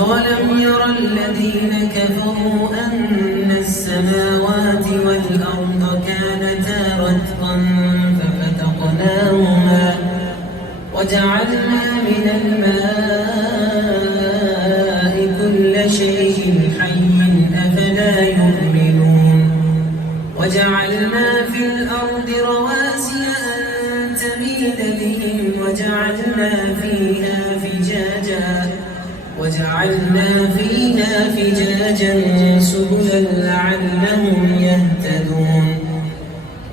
أولم ير الذين كفروا أن السماوات والأرض كانتا رتقا ففتقناهما وجعلنا من الماء كل شيء حي أفلا يؤمنون وجعلنا في الأرض رواسي أن تميد بهم وجعلنا فيها فجاجا سبلا لعلهم يهتدون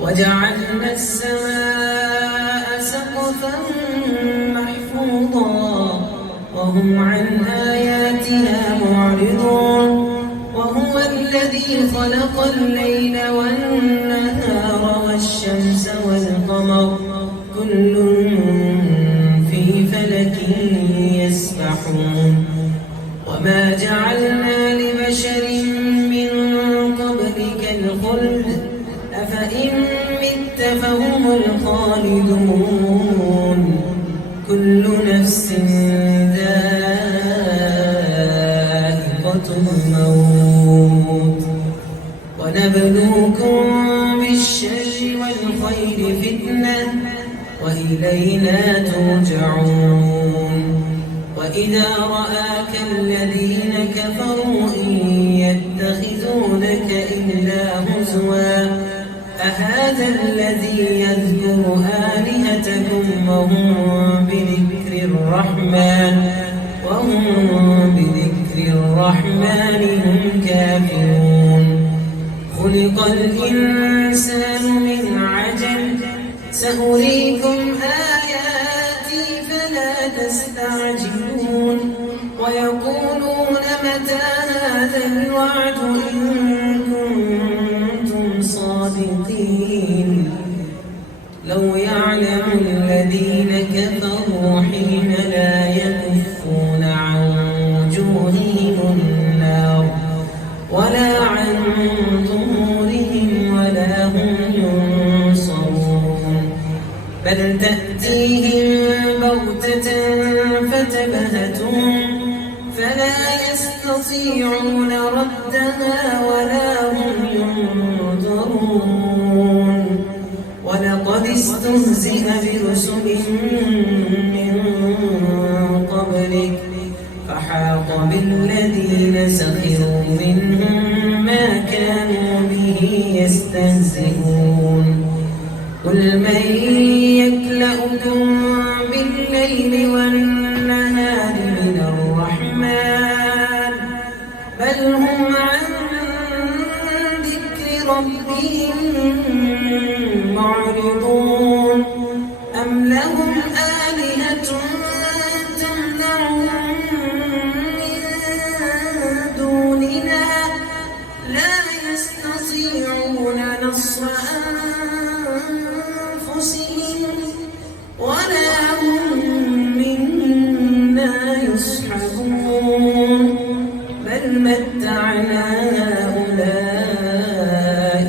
وجعلنا السماء سقفا محفوظا وهم عن آياتها معرضون وهو الذي خلق الليل والنهار والشمس والقمر كل في فلك يسبحون وما جعلنا لبشر من قبلك الخلد أفإن مت فهم الخالدون كل نفس ذائقة الموت ونبلوكم بالشر والخير فتنة وإلينا ترجعون وإذا رآك الذين كفروا إن يتخذونك إلا هزوا أهذا الذي يذكر آلهتكم وهم بذكر الرحمن هم كافرون خلق الإنسان من عجل سأريكم آياتي فلا تستعجلون ويقولون متى هذا الوعد إن كنتم صادقين لو يعلم الذين كفروا حين لا يكفون عن وجوههم النار ولا عن ظهورهم ولا هم ينصرون بل تأتيهم بغتة فتبهتهم فلا يستطيعون ردها ولا هم ينظرون ولقد استهزئ برسل من قبلك فحاق بالذين سخروا منهم ما كانوا به يستهزئون قل من يكلؤكم بالليل والنهار من الرحمن بل هم عن ذكر ربهم معرضون أم لهم آلهة تمنعهم من دوننا لا يستطيعون نصر أنفسهم ولا هم منا يصحبون بل متعنا هؤلاء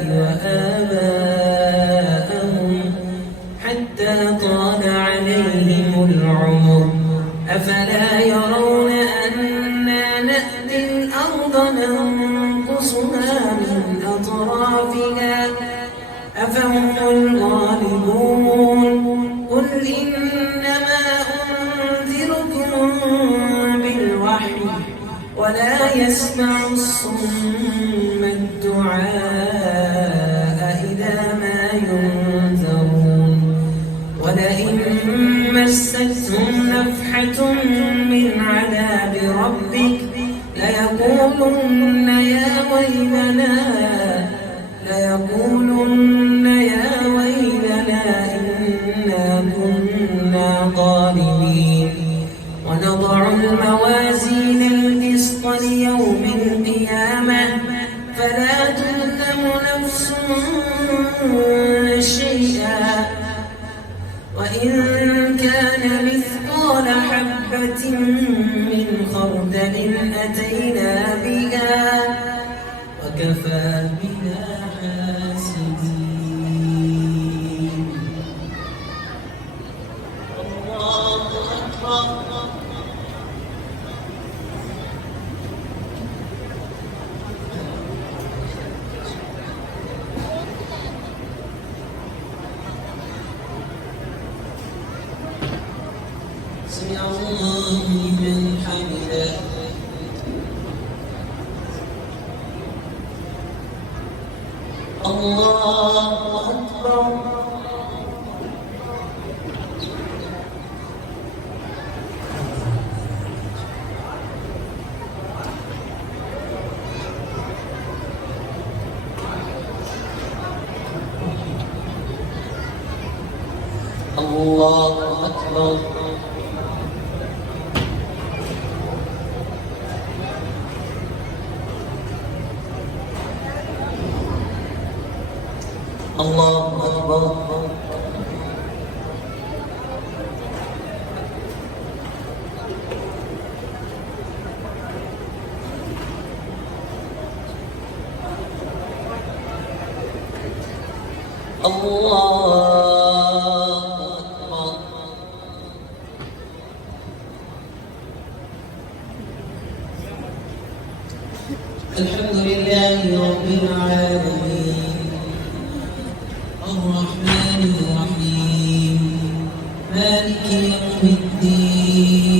وآباءهم حتى طال عليهم العمر أفلا يرون أنا نأتي الأرض ننقصها من أطرافها أفهم الغالبون قل إنما أنذركم بالوحي ولا يسمع الصم الدعاء إذا ما ينذرون ولئن مستهم نفحة من عذاب ربك ليقولن يا ويلنا إنا كنا ظالمين ونضع الموازين القسط ليوم القيامة فلا تظلم نفس شيئا وإن كان مثقال حبة من خردل أتينا بها وكفى بنا حاسبين. الله أكبر. سمع الله لمن حمده. الله أكبر. الله أكبر. الله أكبر. الحمد لله رب العالمين الرحمن الرحيم مالك يوم الدين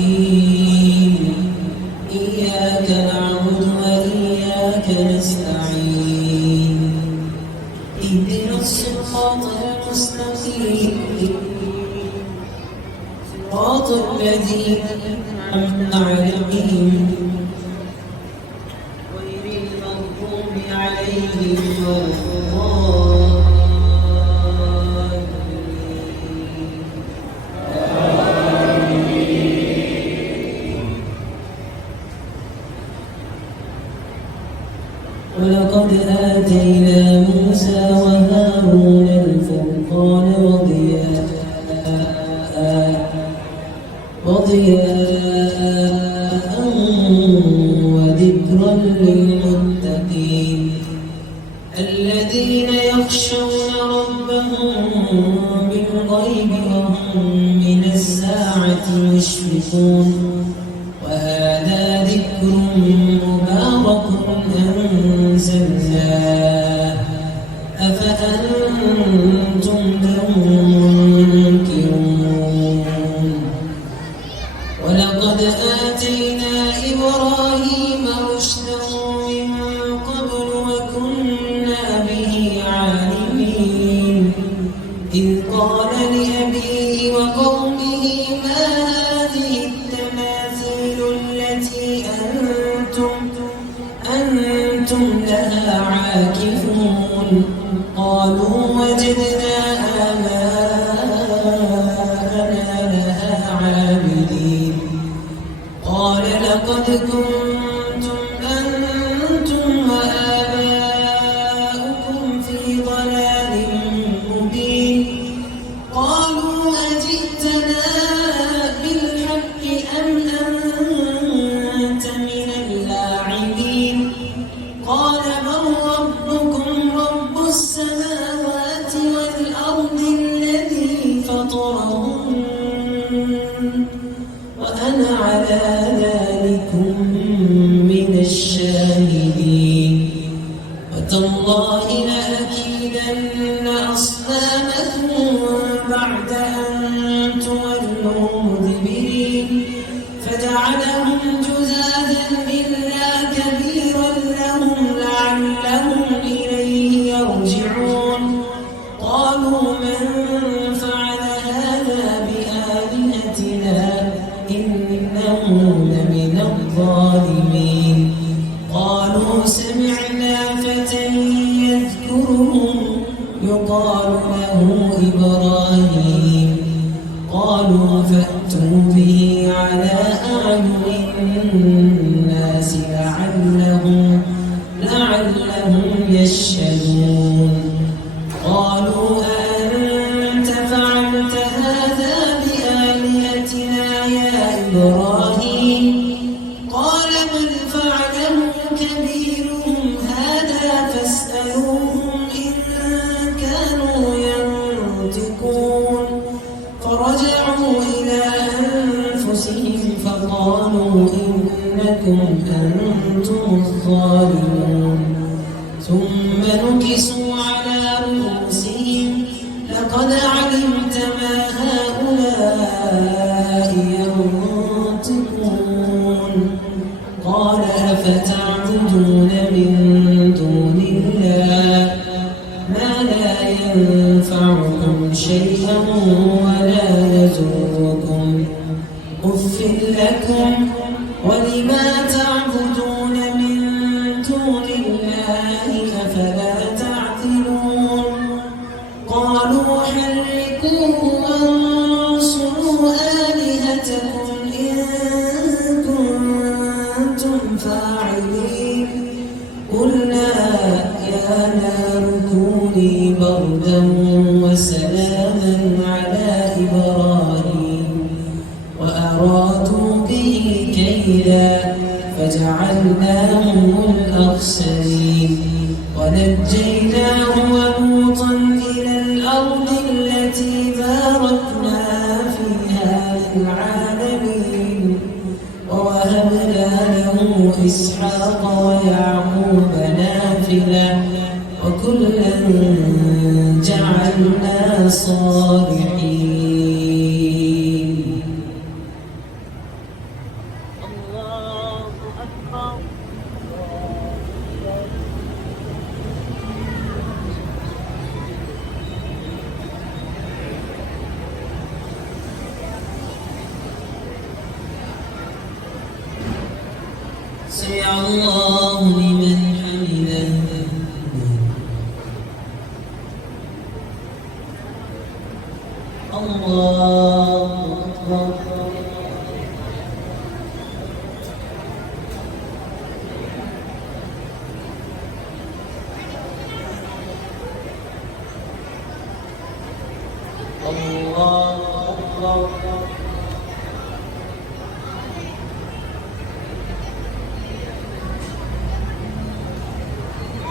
إياك نعبد وإياك نستعين اهدنا الصراط المستقيم صراط الذين أنعمت عليهم غير المغضوب عليهم ولا الضالين. ولقد آتينا موسى وهارون الفرقان وضياء وذكرا للمتقين الذين يخشون ربهم بالغيب وهم من الساعة مشفقون. وهذا ذكر مبارك أنزلناه أفأنتم تنكرون. ولقد آتينا إبراهيم رشده من قبل وكنا به عالمين. إذ قال لأبيه وقومه ما هذه التماثيل التي أنتم لها عاكفون. قالوا وجدنا آباءنا لها عابدين. قال لقد كنتم أنتم وآباؤكم في ضلال مبين. قالوا أجئتنا بالحق أم أنت من اللاعبين. قال من ربكم رب السماوات والأرض الذي فطرهن وأنا على ذلكم من الشاهدين. وتالله لأكيدن أصنامكم بعد أن تولوا مدبرين. فجعلهم جذاذا إلا كبيرا لهم لعلهم إليه يرجعون. قالوا من فعل هذا بآلهتنا إنه لمن الظالمين. قالوا سمعنا فتى يذكرهم يقال له إبراهيم. قالوا فأتوا به على أعين الناس لعلهم يشهدون. قالوا أأنت فعلت هذا بآلهتنا يا إبراهيم. قال من فعله كبيرهم هذا فاسألوهم إن كانوا ينطقون. فرجعوا إلى أنفسهم فقالوا إنكم أنتم الظالمون. ثم نكسوا على رؤوسهم لقد علمت ما هؤلاء ينطقون. أف لكم ولما تعبدون من دون الله أفلا تعقلون قالوا حرقوه وانصروا آلهتكم إن كنتم فاعلين قلنا يا نار كوني بردا وسلاما على إبراهيم وأرادوا به كيدا فجعلناهم الأخسرين ونجيناه ولوطا إلى الأرض التي باركنا فيها للعالمين ووهبنا له إسحاق ويعقوب نافلة وكلا جعلنا صالحين. الله أكبر. سمع الله لمن حمده. الله أكبر. الله أكبر.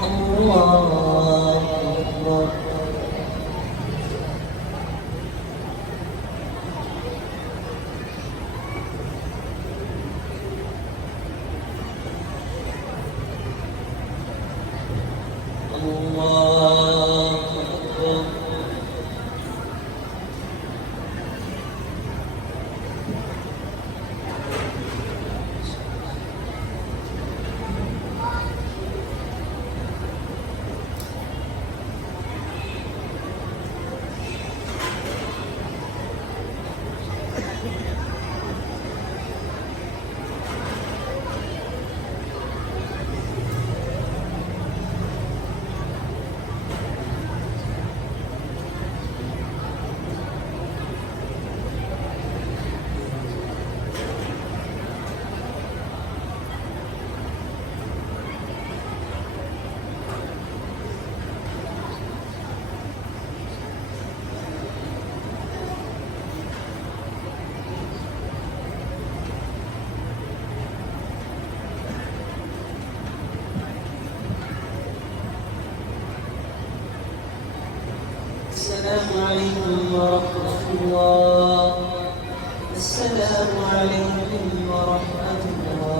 الله أكبر. الله أكبر. السلام عليكم ورحمة الله. السلام عليكم ورحمة الله.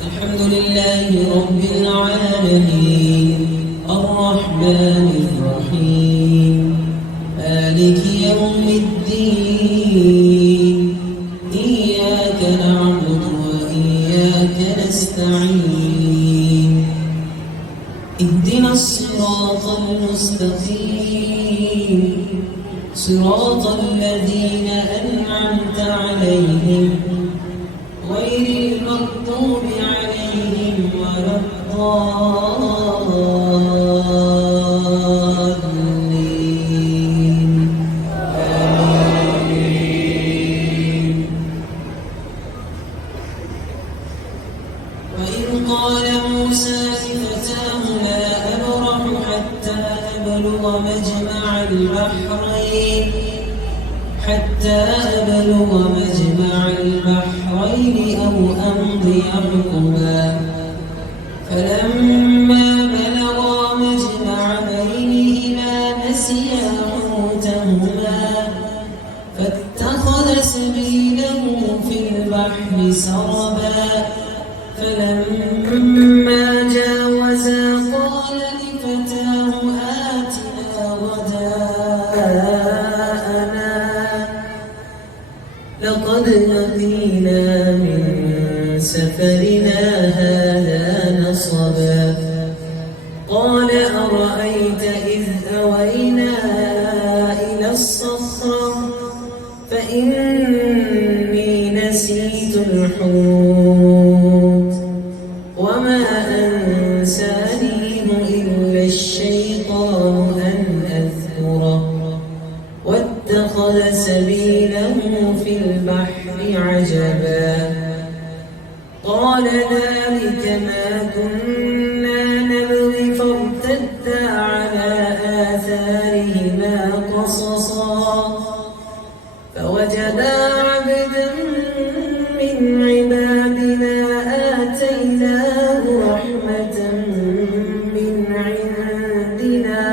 الحمد لله رب العالمين الرحمن الرحيم مالك يوم الدين إياك نعبد وإياك نستعين اهدنا الصراط المستقيم صراط الذين أنعمت عليهم غير المغضوب عليهم ولا الضالين آمين. وإذ قال موسى لفتاه لا أبرح مجمع البحرين أو أمضي حقبا فلما بلغا مجمع بينهما نسيا حوتهما فاتخذ سبيله في البحر سربا فلما جاوزا قال لفتاه آتنا غداءنا لقد لقينا من سفرنا هذا نصبا قال أرأيت إذ أوينا إلى الصخرة فإني نسيت الحوت وما أنسانيه إلا الشيطان أن أذكره واتخذ سبيله في البحر عجبا قال ذلك ما كنا نبغي فارتدا على آثارهما قصصا فوجدا عبدا من عبادنا آتيناه رحمة من عندنا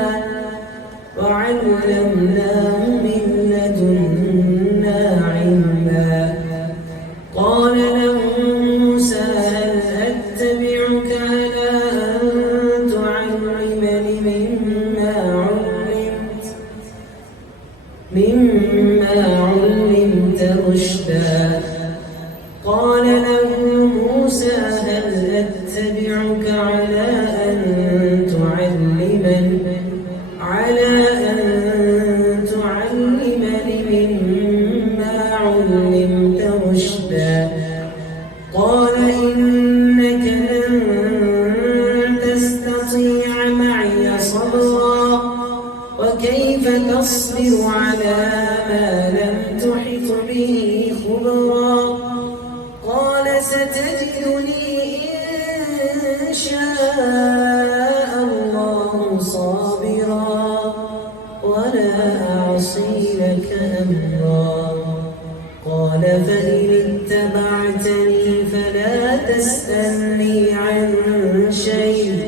وعلمناه من لدنا علما قال له موسى هل أتبعك على أن تعلمني مما علمت رشدا قال له موسى هل أتبعك على أن تعلمني مما علمت رشدا قال إنك لن تستطيع معي صبرا وكيف تصبر على ما لم تحط به خبرا قال ستجدني إن شاء الله صابرا ولا أعصي لك أمرا قال فإن اتبعتني فلا تسألني عن شيء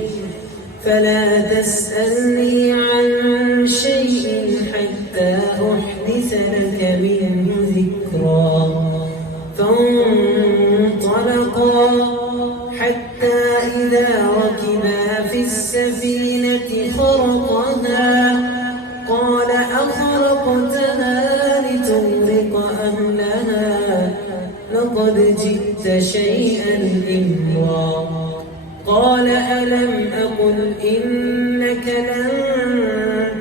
حتى أحدث لك منه ذكرا فانطلقا حتى إذا ركبا في السفينة خرقها قال أخرقتها لتغرق أهلها لقد جئت شيئا إمرا قال ألم أقل إنك لن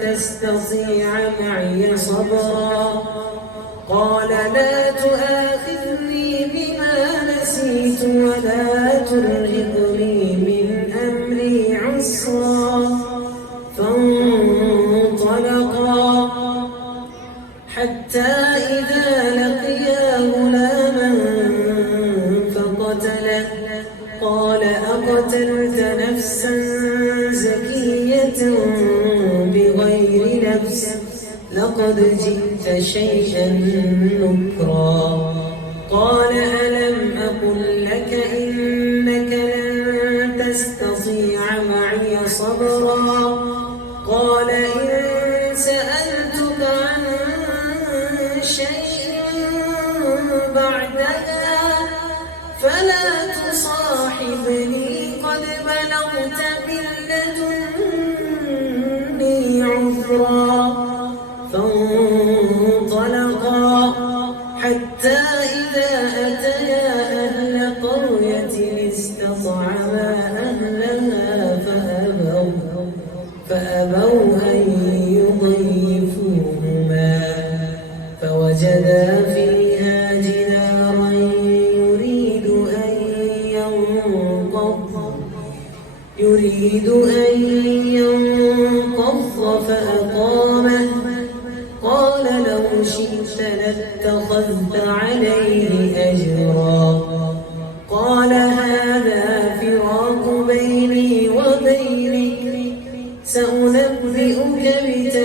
تستطيع معي صبرا قال لا تؤاخذني بما نسيت ولا ترهقني من أمري عسرا فانطلقا حتى إذا لقيا غلاما فقتله قال أقتلت نفسا زكية بغير نفس لقد جئت شيئا نكرا قال ألم أقل لك إنك لن تستطيع معي صبرا قال إن سألتك عن شيء بعدها فلا تصاحبني قد بلغت من لدني عذرا فانطلقا حتى إذا أتيا أهل قرية استطعما أهلها فأبوا أن يضيفوهما فوجدا فيها جدارا يريد أن ينقض فأقامه قال لو شئت لاتخذت عليه أجرا قال هذا فراق بيني وبينك سأنبئك بتأويل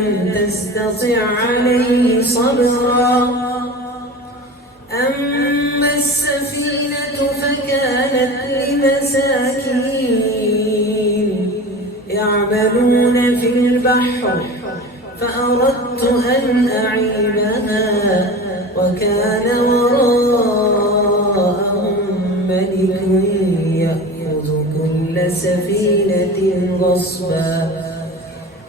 لم تستطع عليه صبرا أما السفينة فكانت لمساكين يعملون في البحر فأردت أن أعيبها وكان وراءهم ملك يأخذ كل سفينة غصبا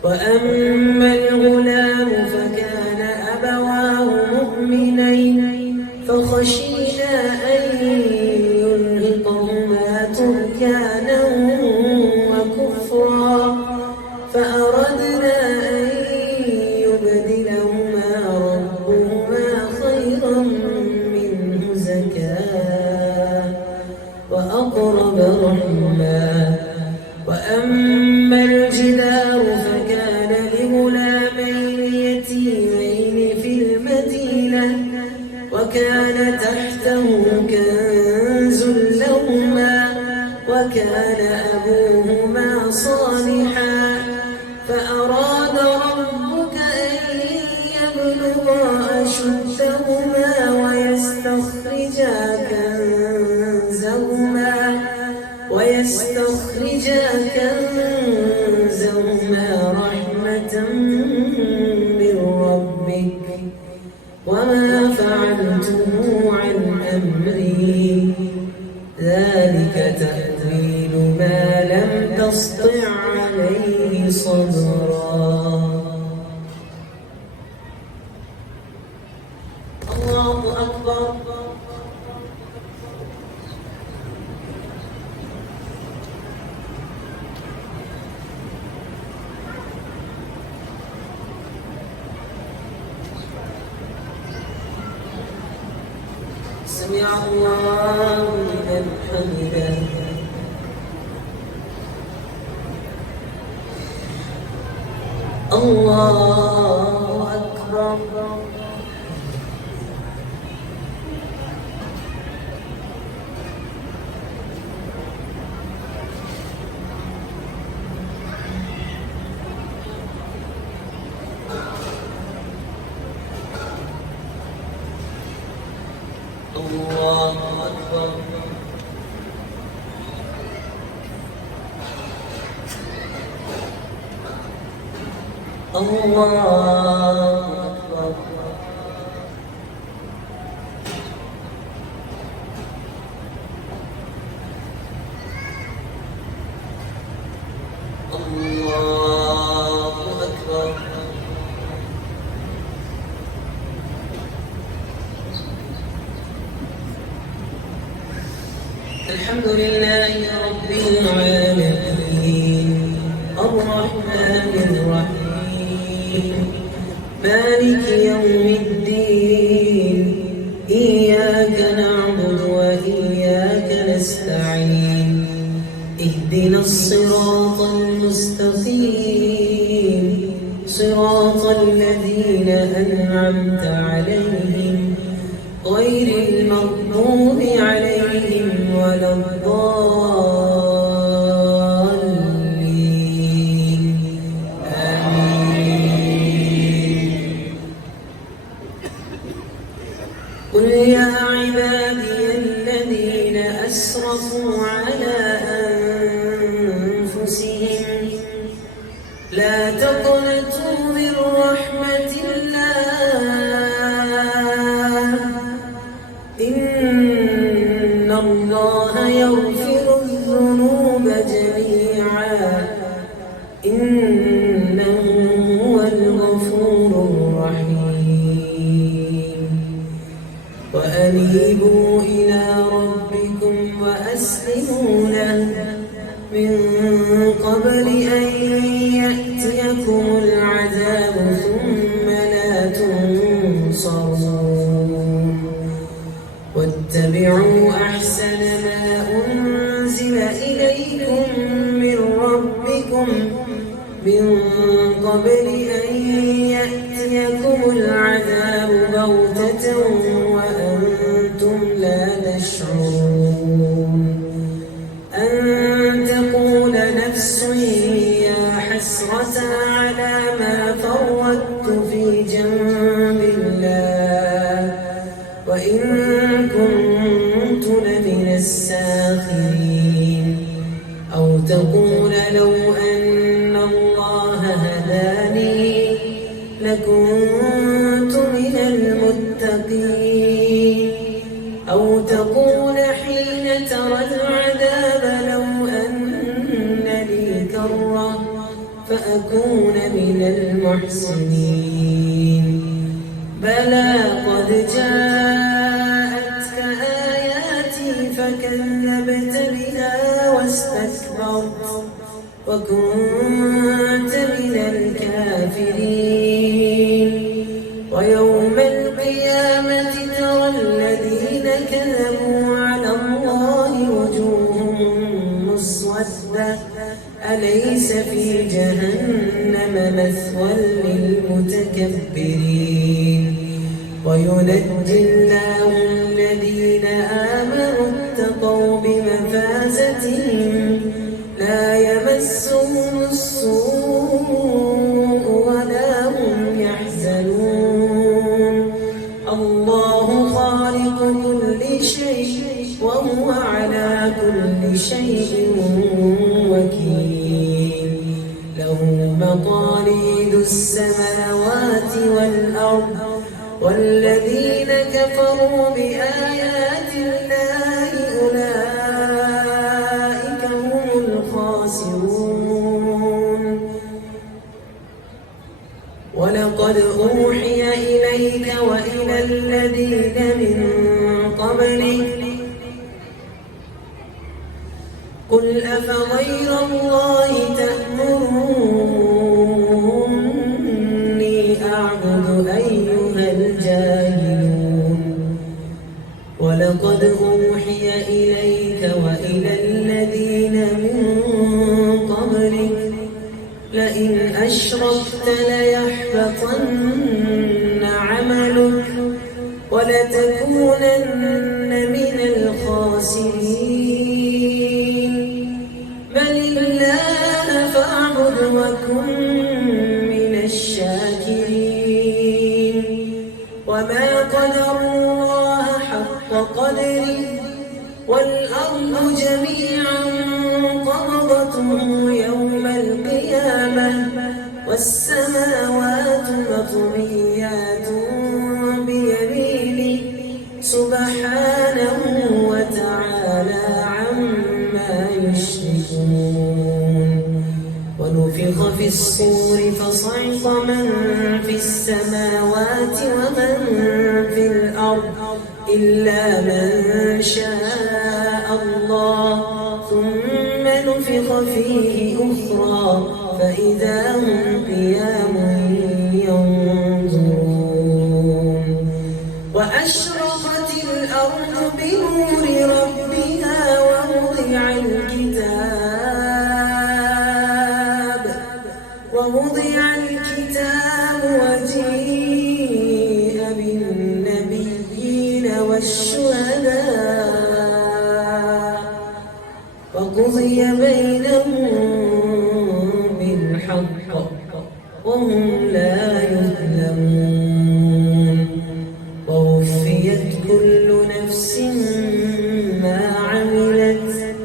وأما الغلام فكان أبواه مؤمنين فخشينا أن يرهقهما طغيانا وكفرا فأردنا أن يبدلهما ربهما خيرا منه زكاة وأقرب رحما وأما الجدار فكان لغلامين يتيمين في المدينة وكان تحته كنز لهما وكان أبوهما صالحا فأراد ربك أن يبلغا أشدهما ويستخرجا كنزهما رحمة من ربك وما فعلته عن أمري ذلك تأويل ما لم تسطع عليه صبرا. الله أكبر. سمع الله لمن حمده. الله أكبر. الله أكبر. الله أكبر. الله أكبر. الحمد لله رب العالمين الرحمن الرحيم مالك يوم الدين إياك نعبد وإياك نستعين اهدنا الصراط المستقيم صراط الذين أنعمت عليهم غير المغضوب عليهم ولا الضالين آمين. قل يا عبادي الذين أسرفوا على أنفسهم لا تقنطوا من رحمة الله إن الله يغفر الذنوب جميعا إنه هو الغفور الرحيم وأنيبوا إلى ربكم وأسلموا له من قبل أن يأتيكم العذاب ثم لا تنصرون واتبعوا أحسن ما أنزل إليكم من ربكم من قبل أن يأتيكم العذاب بغتة وأنتم لا تشعرون أن تقول نفس يا حسرة على ما فرطت لكنت من المتقين أو تقول حين ترى العذاب لو أن لي كرة فأكون من المحسنين بلى قد جاءتك آياتي فكذبت بها واستكبرت وكنت من الكافرين ويوم القيامة ترى الذين كذبوا على الله وجوههم مسودة أليس في جهنم مثوى للمتكبرين وينجي الله الذين آمنوا اتقوا بمفازتهم لا يمسهم السوء ولا هم يحزنون الله خالق كل شيء وهو على كل شيء وكيل له مقاليد السماوات والأرض والذين كفروا بآيات الله أولئك هم الخاسرون ولقد أوحي إليك وإلى الذين من قبلك قل أفغير الله تأمروني أعبد أيها الجاهلون ولقد أوحي إليك وإلى الذين من قبلك لئن أشركت ليحبطن عملك ولتكونن من الخاسرين بل الله فاعبد وكن من الشاكرين وما قدر الله حق قدره والأرض جميعا قبضته يوم القيامة والسماوات مطويات بيمينه سبحانه وتعالى عما يشركون ونفخ في الصور فصعق من في السماوات ومن في الأرض إلا من شاء الله ثم نفخ فيه أخرى فإذا هم قيام ينظرون وأشرقت الأرض بنور ربها ووضع الكتاب وجيء بالنبيين والشهداء وقضي بينهم بالحق وهم لا يظلمون ووفيت كل نفس ما عملت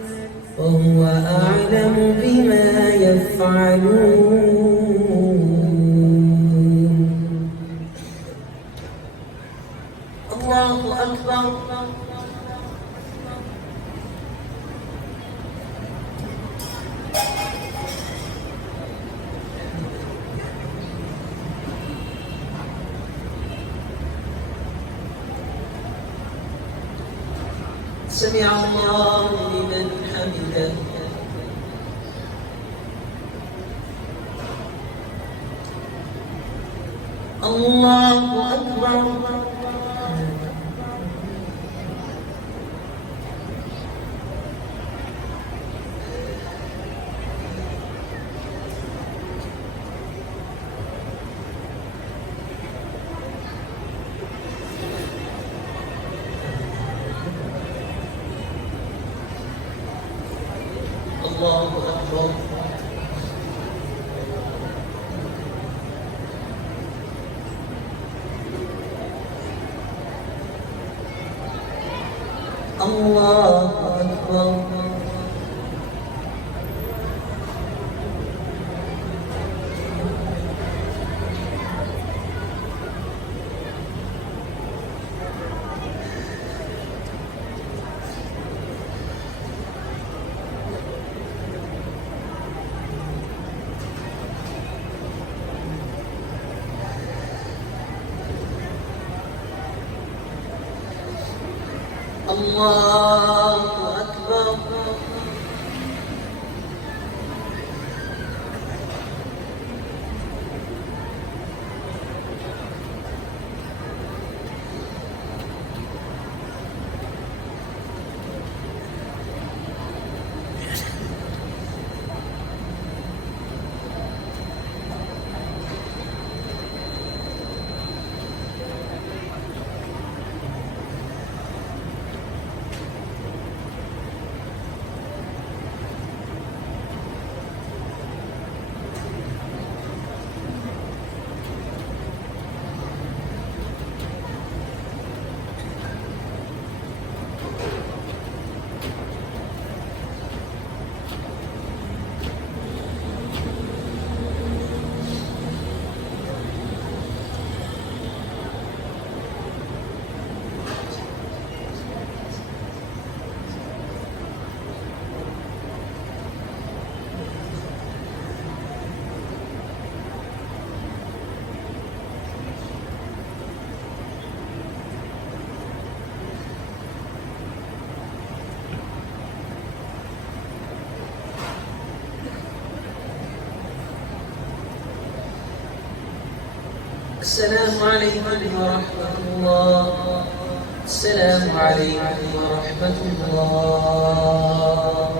وهو أعلم بما يفعلون الله أكبر سمع الله لمن حمده الله أكبر الله أكبر الله أكبر الله أكبر. السلام عليكم ورحمة الله. السلام عليكم ورحمة الله.